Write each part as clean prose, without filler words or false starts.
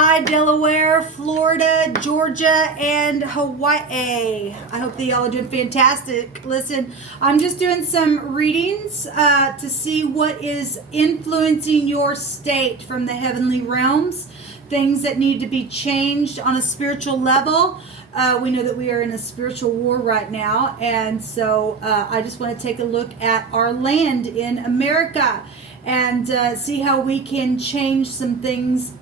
Hi, Delaware, Florida, Georgia, and Hawaii. I hope that y'all are doing fantastic. Listen, I'm just doing some readings to see what is influencing your state from the heavenly realms, things that need to be changed on a spiritual level. We know that we are in a spiritual war right now, and so I just want to take a look at our land in America and see how we can change some things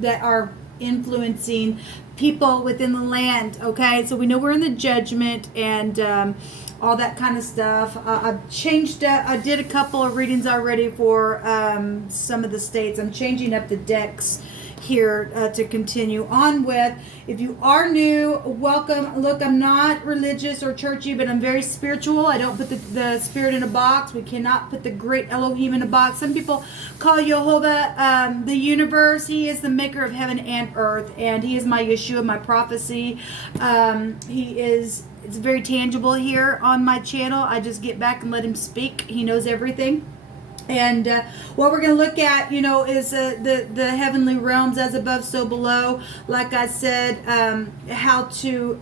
that are influencing people within the land. Okay, so we know we're in the judgment and all that kind of stuff. I've changed I did a couple of readings already for some of the states. I'm changing up the decks here to continue on with. If you are new, welcome. Look, I'm not religious or churchy, but I'm very spiritual. I don't put the spirit in a box. We cannot put the great Elohim in a box. Some people call Jehovah the universe. He is the maker of heaven and earth, and he is my Yeshua, my prophecy. It's very tangible here on my channel. I just get back and let him speak. He knows everything. And what we're going to look at, is the heavenly realms, as above, so below. Like I said, how to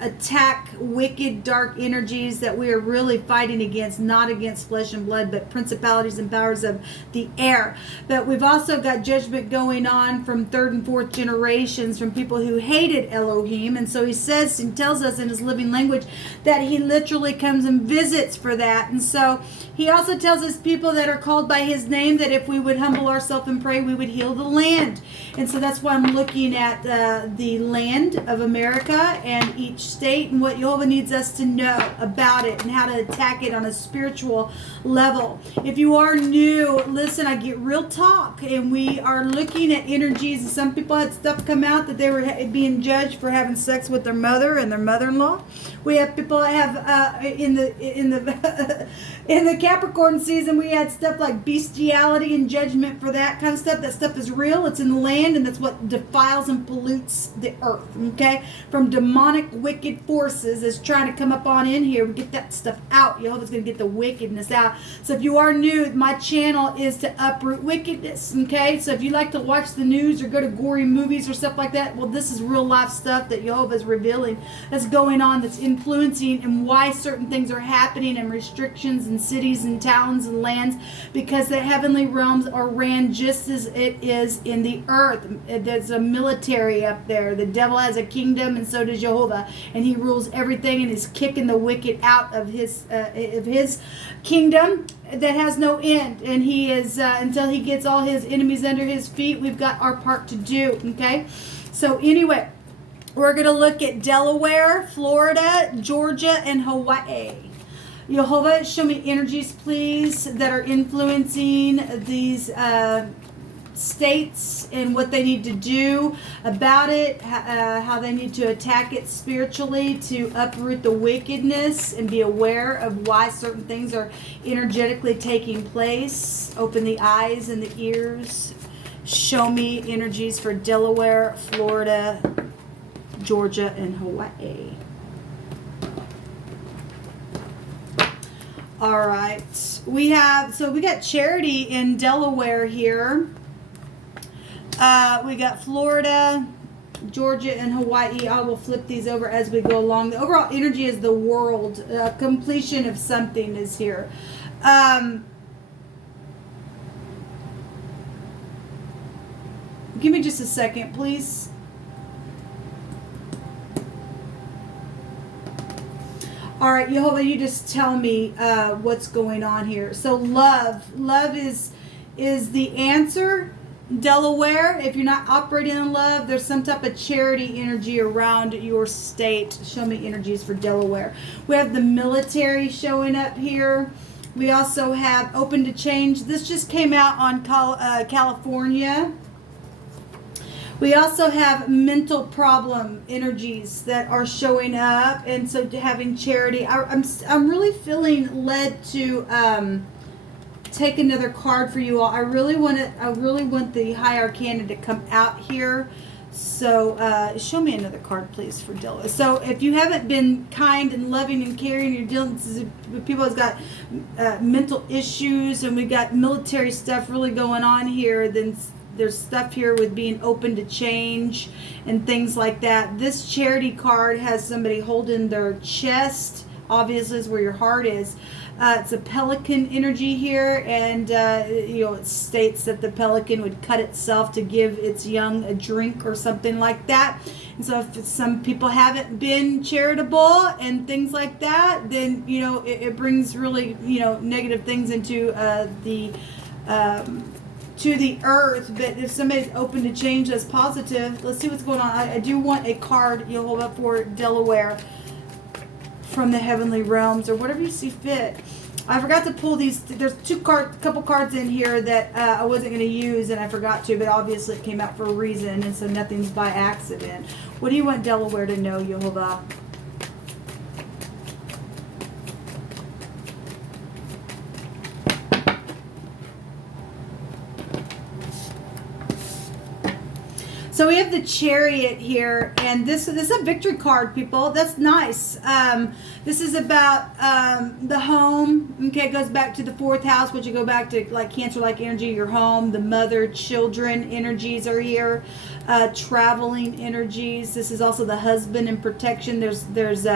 attack wicked, dark energies that we are really fighting against, not against flesh and blood, but principalities and powers of the air. But we've also got judgment going on from third and fourth generations, from people who hated Elohim. And so he says and tells us in his living language that he literally comes and visits for that. And so he also tells us people that are called by his name, that if we would humble ourselves and pray, we would heal the land. And so that's why I'm looking at the land of America and each state and what Jehovah needs us to know about it and how to attack it on a spiritual level. If you are new, listen, I get real talk, and we are looking at energies. And some people had stuff come out that they were being judged for having sex with their mother and their mother-in-law. We have people that have in the in the Capricorn season, we had stuff like bestiality and judgment for that kind of stuff. That stuff is real. It's in the land, and that's what defiles and pollutes the earth, okay? From demonic, wicked forces that's trying to come up on in here. We get that stuff out. Jehovah's going to get the wickedness out. So if you are new, my channel is to uproot wickedness, okay? So if you like to watch the news or go to gory movies or stuff like that, well, this is real life stuff that Jehovah is revealing that's going on, that's influencing, and why certain things are happening, and restrictions in cities and towns and lands, because the heavenly realms are ran just as it is in the earth. There's a military up there. The devil has a kingdom, and so does Jehovah, and he rules everything and is kicking the wicked out of his kingdom that has no end. And he is until he gets all his enemies under his feet. We've got our part to do. Okay, so anyway, we're going to look at Delaware, Florida, Georgia, and Hawaii. Jehovah, show me energies, please, that are influencing these states and what they need to do about it, how they need to attack it spiritually to uproot the wickedness and be aware of why certain things are energetically taking place. Open the eyes and the ears. Show me energies for Delaware, Florida, Georgia, and Hawaii. All right, we got Charity in Delaware here. We got Florida, Georgia, and Hawaii. I will flip these over as we go along. The overall energy is the world. Completion of something is here. Give me just a second, please. All right, Jehovah, you just tell me what's going on here. So love is the answer. Delaware, if you're not operating in love, there's some type of charity energy around your state. Show me energies for Delaware. We have the military showing up here. We also have open to change. This just came out on California. We also have mental problem energies that are showing up, and so having charity. I'm really feeling led to take another card for you all. I really want the High Arcana to come out here. So show me another card, please, for Dylan. So if you haven't been kind and loving and caring, you're dealing with people who's got mental issues, and we got military stuff really going on here, then there's stuff here with being open to change and things like that. This Charity card has somebody holding their chest, obviously is where your heart is. It's a pelican energy here, and it states that the pelican would cut itself to give its young a drink or something like that. And so if some people haven't been charitable and things like that, then it brings really negative things into to the earth. But if somebody's open to change, that's positive. Let's see what's going on. I do want a card you'll hold up for Delaware from the heavenly realms, or whatever you see fit. I forgot to pull these. There's couple cards in here that I wasn't going to use, and I forgot to, but obviously it came out for a reason, and so nothing's by accident. What do you want Delaware to know, Yehovah? So we have the Chariot here, and this is a victory card, people. That's nice. This is about the home. Okay, it goes back to the 4th house, which you go back to like Cancer-like energy, your home, the mother, children energies are here, traveling energies. This is also the husband and protection. There's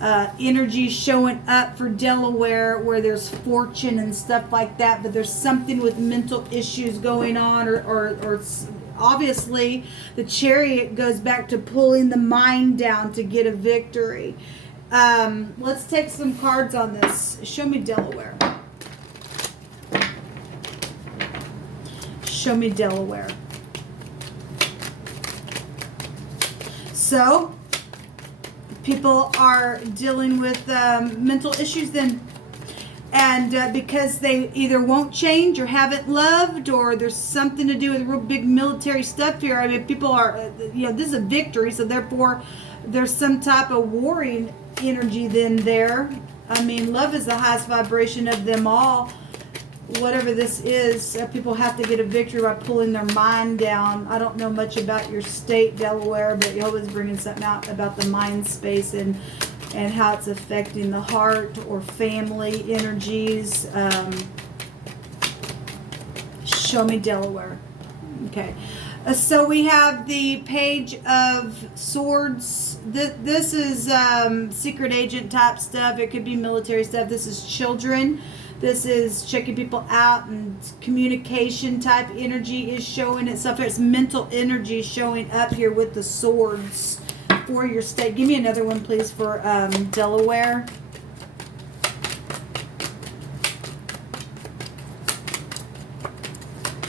energy showing up for Delaware where there's fortune and stuff like that, but there's something with mental issues going on, or obviously the Chariot goes back to pulling the mind down to get a victory. Let's take some cards on this. Show me Delaware. Show me Delaware. So people are dealing with mental issues then, and because they either won't change or haven't loved, or there's something to do with real big military stuff here. I mean, people are, this is a victory, so therefore there's some type of warring energy then there. I mean, love is the highest vibration of them all. Whatever this is, people have to get a victory by pulling their mind down. I don't know much about your state, Delaware, but Jehovah's bringing something out about the mind space and how it's affecting the heart or family energies. Show me Delaware. Okay. So we have the Page of Swords. This is secret agent type stuff. It could be military stuff. This is children. This is checking people out, and communication type energy is showing itself. There's mental energy showing up here with the swords for your state. Give me another one, please, for Delaware.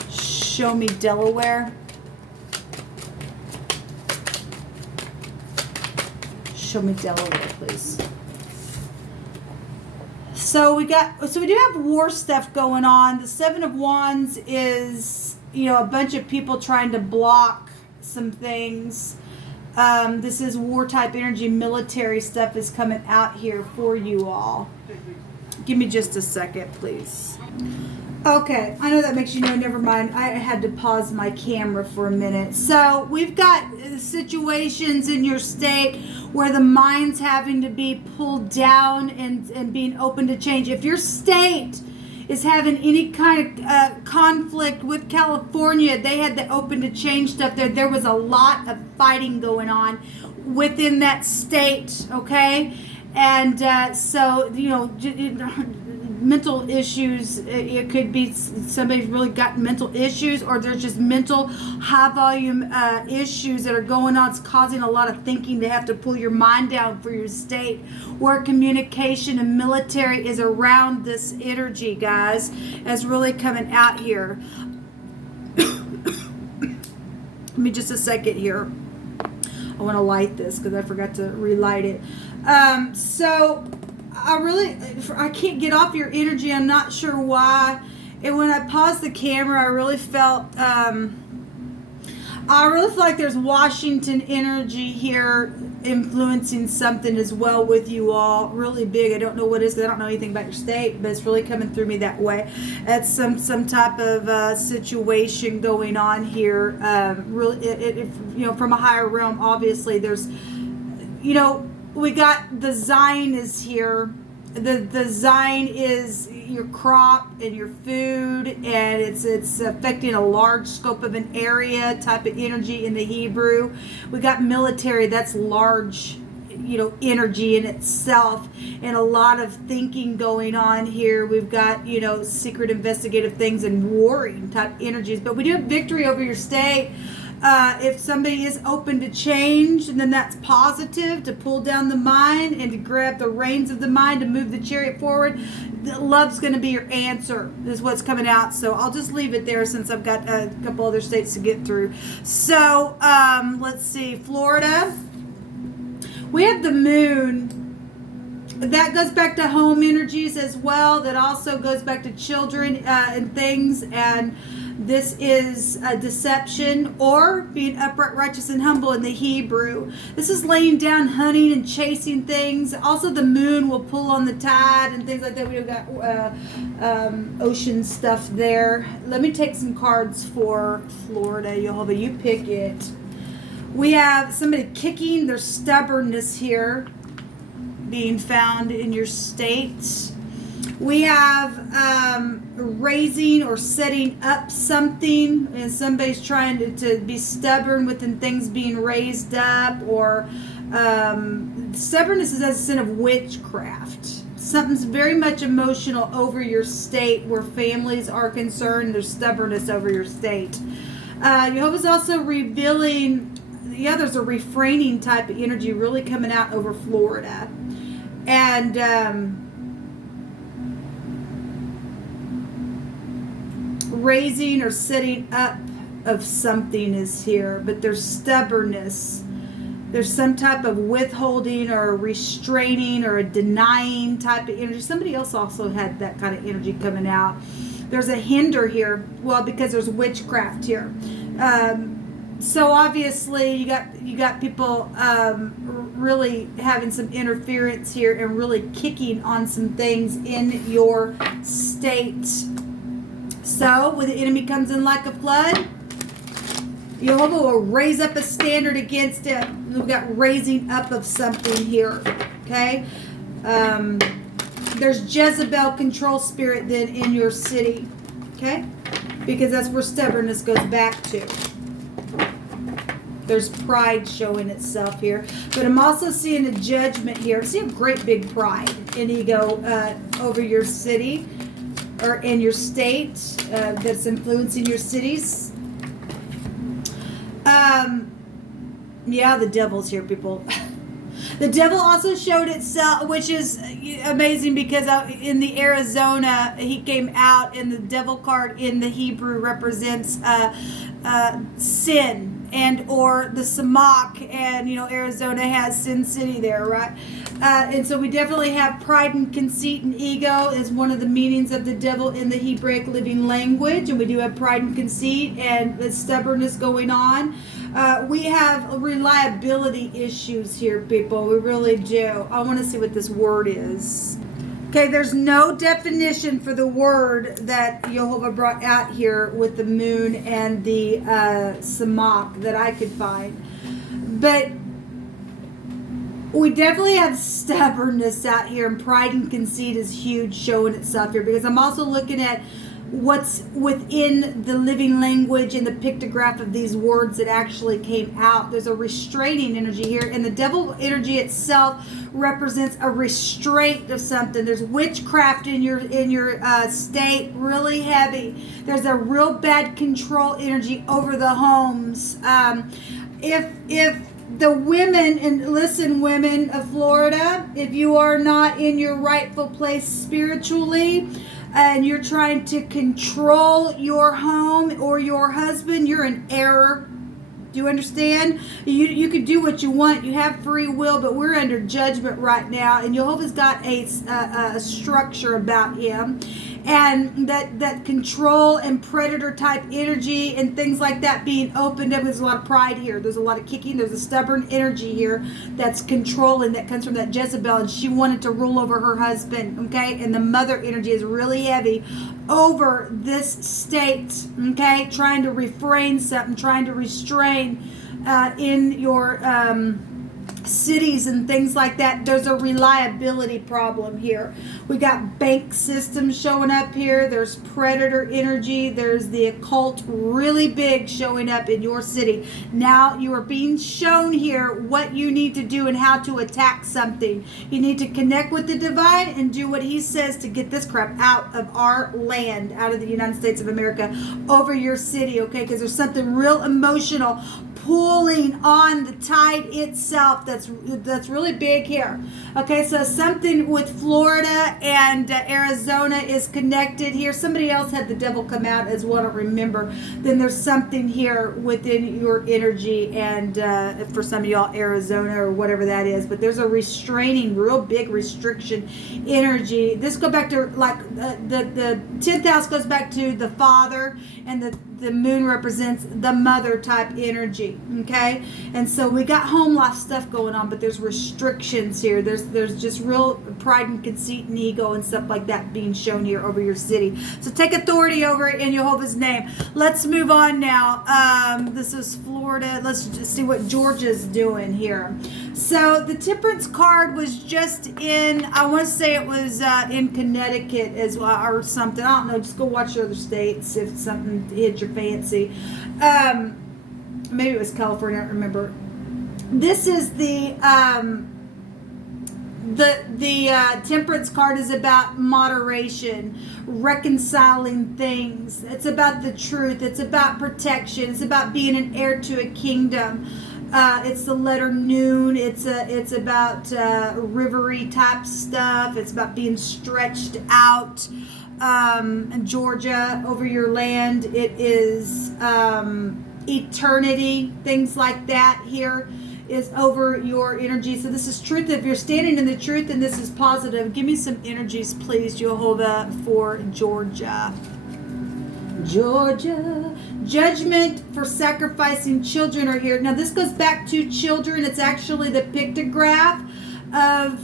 Show me Delaware. Show me Delaware, please. So we do have war stuff going on. The 7 of Wands is, a bunch of people trying to block some things. This is war type energy. Military stuff is coming out here for you all. Give me just a second, please. Okay, I know that makes you know, never mind. I had to pause my camera for a minute. So we've got situations in your state where the mind's having to be pulled down and being open to change. If your state is having any kind of conflict with California, they had the open to change stuff there. There was a lot of fighting going on within that state, okay? And so, mental issues, it could be somebody's really got mental issues, or there's just mental high volume issues that are going on. It's causing a lot of thinking to have to pull your mind down for your state, where communication and military is around this energy, guys, is really coming out here. Give me just a second here. I want to light this because I forgot to relight it. So I can't get off your energy. I'm not sure why. And when I paused the camera, I really felt like there's Washington energy here influencing something as well with you all, really big. I don't know what it is. I don't know anything about your state, but it's really coming through me that way. It's some type of situation going on here. Really, from a higher realm. Obviously, there's, we got the Zion is here. The Zion is, your crop and your food, and it's affecting a large scope of an area type of energy in the Hebrew. We got military, that's large, energy in itself, and a lot of thinking going on here. We've got, secret investigative things and warring type energies, but we do have victory over your state. If somebody is open to change, then that's positive, to pull down the mind and to grab the reins of the mind to move the chariot forward. Love's going to be your answer, is what's coming out. So I'll just leave it there since I've got a couple other states to get through. So let's see, Florida. We have the moon. That goes back to home energies as well. That also goes back to children and things. And this is a deception, or being upright, righteous, and humble in the Hebrew. This is laying down, hunting, and chasing things. Also, the moon will pull on the tide and things like that. We've got ocean stuff there. Let me take some cards for Florida. Jehovah, you pick it. We have somebody kicking their stubbornness here being found in your state. We have raising or setting up something, and somebody's trying to be stubborn within things being raised up, or stubbornness is as a sin of witchcraft. Something's very much emotional over your state where families are concerned. There's stubbornness over your state. Jehovah's also revealing, there's a refraining type of energy really coming out over Florida. And raising or setting up of something is here, but there's stubbornness. There's some type of withholding or a restraining or a denying type of energy. Somebody else also had that kind of energy coming out. There's a hinder here, well, because there's witchcraft here. So obviously you got people really having some interference here and really kicking on some things in your state. So when the enemy comes in like a flood, Jehovah will raise up a standard against it. We've got raising up of something here. Okay. There's Jezebel control spirit then in your city. Okay. Because that's where stubbornness goes back to. There's pride showing itself here. But I'm also seeing a judgment here. I see a great big pride and ego over your city or in your state that's influencing your cities. Yeah, the devil's here, people. The devil also showed itself, which is amazing because in the Arizona, he came out, and the devil card in the Hebrew represents sin and or the Samak, and Arizona has Sin City there, right? And so we definitely have pride and conceit and ego is one of the meanings of the devil in the Hebraic living language, and we do have pride and conceit and the stubbornness going on. We have reliability issues here, people. We really do. I want to see what this word is. Okay, there's no definition for the word that Jehovah brought out here with the moon and the Samak that I could find. But we definitely have stubbornness out here, and pride and conceit is huge showing itself here, because I'm also looking at what's within the living language and the pictograph of these words that actually came out. There's a restraining energy here, and the devil energy itself represents a restraint of something. There's witchcraft in your state, really heavy. There's a real bad control energy over the homes. If the women, and listen, women of Florida, if you are not in your rightful place spiritually, and you're trying to control your home or your husband, you're in error. Do you understand? You can do what you want. You have free will, but we're under judgment right now. And Jehovah's got a structure about him. And that control and predator type energy and things like that being opened up. There's a lot of pride here. There's a lot of kicking. There's a stubborn energy here that's controlling, that comes from that Jezebel. And she wanted to rule over her husband. Okay? And the mother energy is really heavy over this state. Okay? Trying to refrain something. Trying to restrain in your cities and things like that, there's a reliability problem here. We got bank systems showing up here. There's predator energy. There's the occult really big showing up in your city. Now you are being shown here what you need to do and how to attack something. You need to connect with the divine and do what he says to get this crap out of our land, out of the United States of America, over your city, okay? Because there's something real emotional pulling on the tide itself that's really big here. Okay, so something with Florida and Arizona is connected here. Somebody else had the devil come out as well, I don't remember. Then there's something here within your energy, and for some of y'all, Arizona or whatever that is, but there's a restraining, real big restriction energy. This go back to like the 10th house goes back to the father, and the moon represents the mother type energy, okay? And so we got home life stuff going on, but there's restrictions here. There's just real pride and conceit and ego and stuff like that being shown here over your city. So take authority over it in Jehovah's name. Let's move on now. This is Florida. Let's just see what Georgia's doing here. So the Temperance card was just in, I want to say it was in Connecticut as well, or something. I don't know. Just go watch the other states if something hits your fancy. Maybe it was California. I don't remember. This is the Temperance card is about moderation, reconciling things. It's about the truth. It's about protection. It's about being an heir to a kingdom. It's the letter noon. It's about rivery type stuff. It's about being stretched out. Georgia, over your land, it is eternity, things like that here is over your energy. So this is truth. If you're standing in the truth and this is positive, give me some energies, please, Jehovah, for Georgia. Georgia. Judgment for sacrificing children are here. Now this goes back to children. It's actually the pictograph of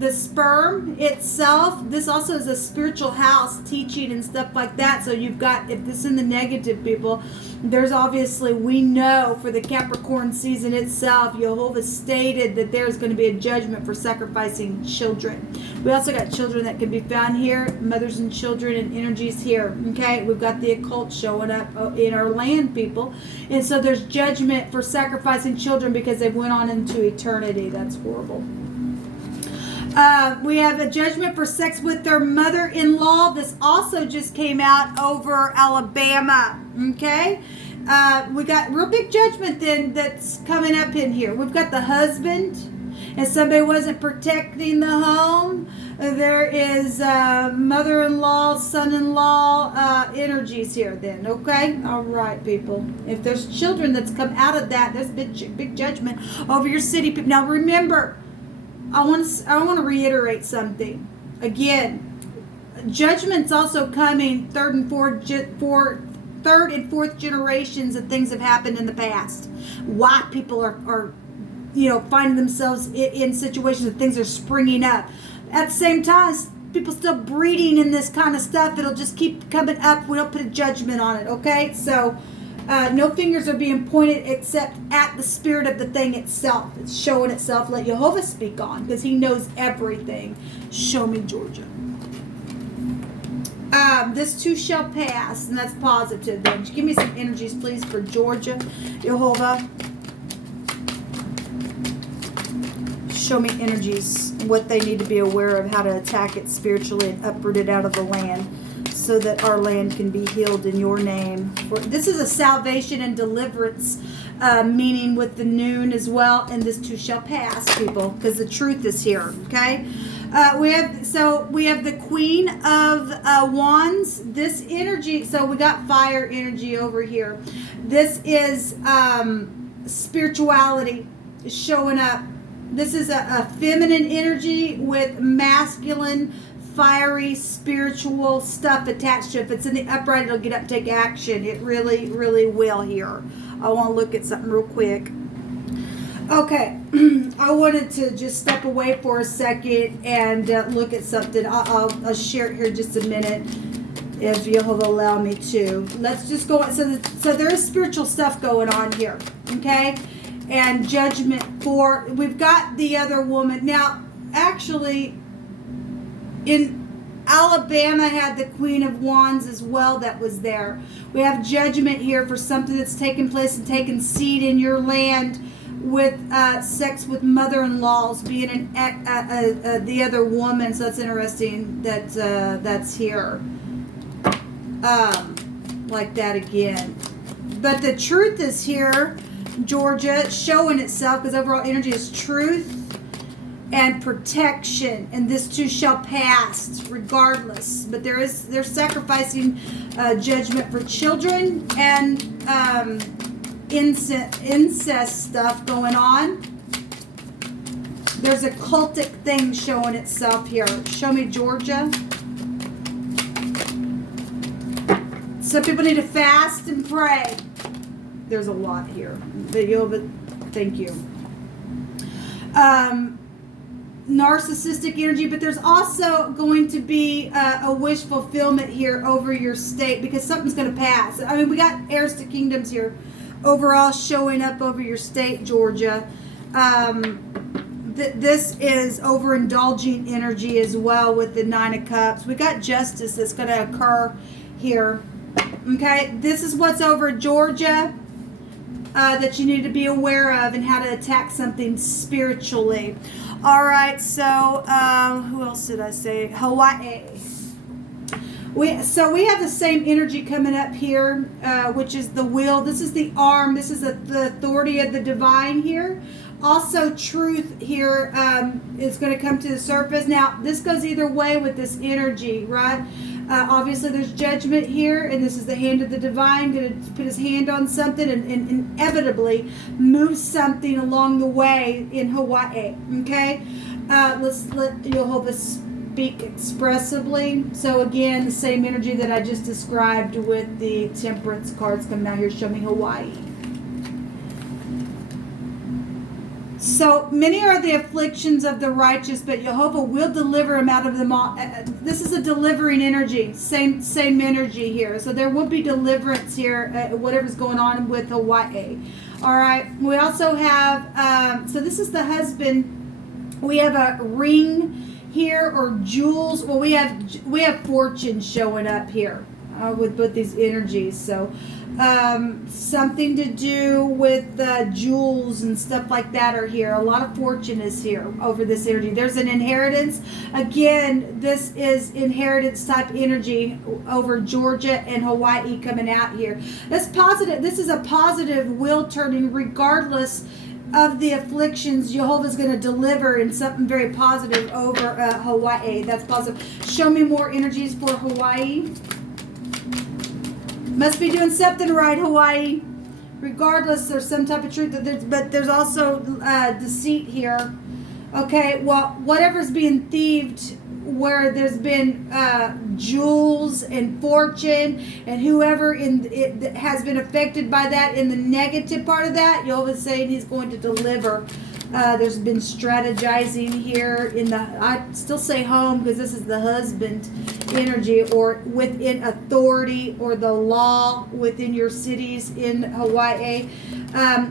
the sperm itself. This also is a spiritual house, teaching and stuff like that. So you've got, if this is in the negative, people, there's obviously, we know for the Capricorn season itself, Jehovah stated that there's going to be a judgment for sacrificing children. We also got children that can be found here, mothers and children and energies here. Okay, we've got the occult showing up in our land, people. And so there's judgment for sacrificing children because they went on into eternity. That's horrible. We have a judgment for sex with their mother-in-law. This also just came out over Alabama. Okay, we got real big judgment then that's coming up in here. We've got the husband, and somebody wasn't protecting the home. There is mother-in-law, son-in-law energies here then. Okay, all right, people. If there's children that's come out of that, there's big judgment over your city. Now remember, I want to reiterate something. Again, judgment's also coming third and fourth generations of things have happened in the past. Why people are finding themselves in situations that things are springing up. At the same time, people still breeding in this kind of stuff. It'll just keep coming up. We don't put a judgment on it, okay? So no fingers are being pointed except at the spirit of the thing itself. It's showing itself. Let Jehovah speak on, because he knows everything. Show me Georgia. This too shall pass, and that's positive. Then give me some energies, please, for Georgia, Jehovah. Show me energies, what they need to be aware of, how to attack it spiritually and uproot it out of the land, so that our land can be healed in your name. This is a salvation and deliverance meaning with the noon as well, and this too shall pass, people, because the truth is here. Okay, we have the Queen of Wands. This energy. So we got fire energy over here. This is spirituality showing up. This is a feminine energy with masculine, fiery, spiritual stuff attached to it. If it's in the upright, it'll get up and take action. It really, really will here. I want to look at something real quick. Okay, I wanted to just step away for a second and look at something. I'll share it here in just a minute, if you'll allow me to. Let's just go on. So there is spiritual stuff going on here, okay? and judgment for, we've got the other woman. Now, actually, in Alabama had the Queen of Wands as well that was there. We have judgment here for something that's taken place and taken seed in your land with sex with mother-in-laws being the other woman. So that's interesting that that's here. Like that again. But the truth is here, Georgia, showing itself, because overall energy is truth and protection, and this too shall pass regardless. But they're sacrificing judgment for children and incest stuff going on. There's a cultic thing showing itself here. Show me, Georgia. Some people need to fast and pray. There's a lot here. Thank you. Narcissistic energy, but there's also going to be a wish fulfillment here over your state, because something's going to pass. I mean, we got heirs to kingdoms here overall showing up over your state, Georgia. This is overindulging energy as well with the Nine of Cups. We got justice that's going to occur here. Okay, this is what's over Georgia that you need to be aware of, and how to attack something spiritually. All right, so who else did I say? Hawaii. We have the same energy coming up here, which is the will. This is the arm. This is the authority of the divine here. Also, truth here is going to come to the surface. Now, this goes either way with this energy, right? Obviously, there's judgment here, and this is the hand of the divine going to put his hand on something and inevitably move something along the way in Hawaii. Okay, let's let Jehovah speak expressively. So again, the same energy that I just described with the Temperance cards coming out here. Show me Hawaii. So many are the afflictions of the righteous, but Jehovah will deliver him out of them all. This is a delivering energy, same energy here. So there will be deliverance here, whatever's going on with Hawaii. All right. We also have, so this is the husband. We have a ring here, or jewels. Well, we have fortune showing up here with these energies. So something to do with jewels and stuff like that are here. A lot of fortune is here over this energy. There's an inheritance. Again, this is inheritance type energy over Georgia and Hawaii coming out here. That's positive. This is a positive will turning regardless of the afflictions. Jehovah's going to deliver in something very positive over Hawaii. That's positive. Show me more energies for Hawaii. Must be doing something right, Hawaii. Regardless, there's some type of truth, but there's also deceit here. Okay, well, whatever's being thieved, where there's been jewels and fortune, and whoever it has been affected by that in the negative part of that, Jehovah's saying he's going to deliver. There's been strategizing here in the, I still say home because this is the husband energy, or within authority or the law within your cities in Hawaii.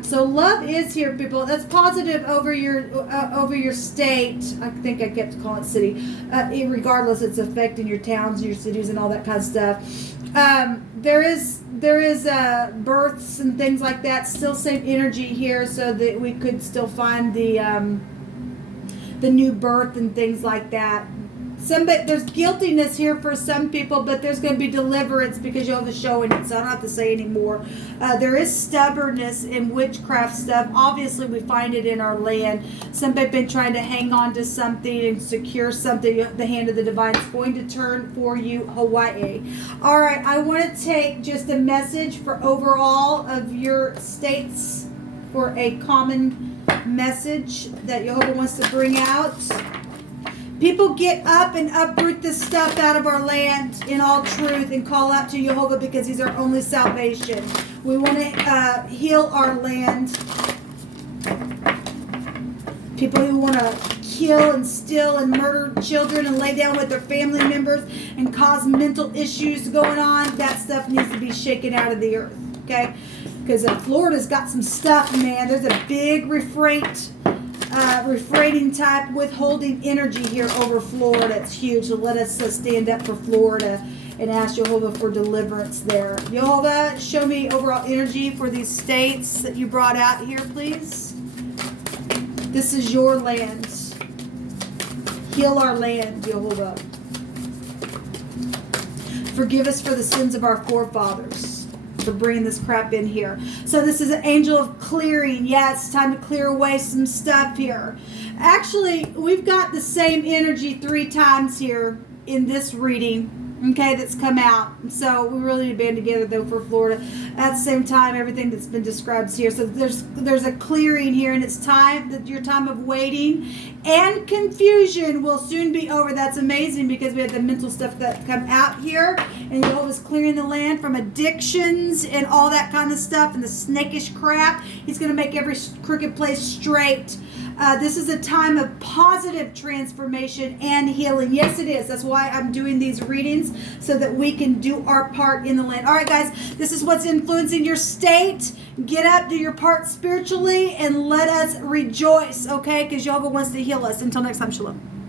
So love is here, people. That's positive over your state. I think I kept calling it city. Regardless, it's affecting your towns, your cities, and all that kind of stuff. There is births and things like that. Still same energy here, so that we could still find the new birth and things like that. There's guiltiness here for some people, but there's going to be deliverance because Jehovah's showing it, so I don't have to say anymore. There is stubbornness in witchcraft stuff. Obviously, we find it in our land. Somebody been trying to hang on to something and secure something. The hand of the divine is going to turn for you, Hawaii. All right, I want to take just a message for overall of your states for a common message that Jehovah wants to bring out. People, get up and uproot this stuff out of our land in all truth and call out to Jehovah, because he's our only salvation. We want to heal our land. People who want to kill and steal and murder children and lay down with their family members and cause mental issues going on, that stuff needs to be shaken out of the earth. Okay? because Florida's got some stuff, man. There's a big refraining type withholding energy here over Florida. It's huge. So let us stand up for Florida and ask Jehovah for deliverance there. Jehovah, show me overall energy for these states that you brought out here, please. This is your land. Heal our land, Jehovah. Forgive us for the sins of our forefathers, for bringing this crap in here. So this is an angel of clearing. Yeah, it's time to clear away some stuff here. Actually, we've got the same energy 3 times here in this reading. Okay, that's come out. So we really need to band together though for Florida. At the same time, everything that's been described here. So there's a clearing here, and it's time that your time of waiting and confusion will soon be over. That's amazing because we had the mental stuff that come out here, and Jehovah's clearing the land from addictions and all that kind of stuff and the snakish crap. He's going to make every crooked place straight. This is a time of positive transformation and healing. Yes, it is. That's why I'm doing these readings, so that we can do our part in the land. All right, guys, this is what's influencing your state. Get up, do your part spiritually, and let us rejoice, okay? Because Jehovah wants to heal us. Until next time, shalom.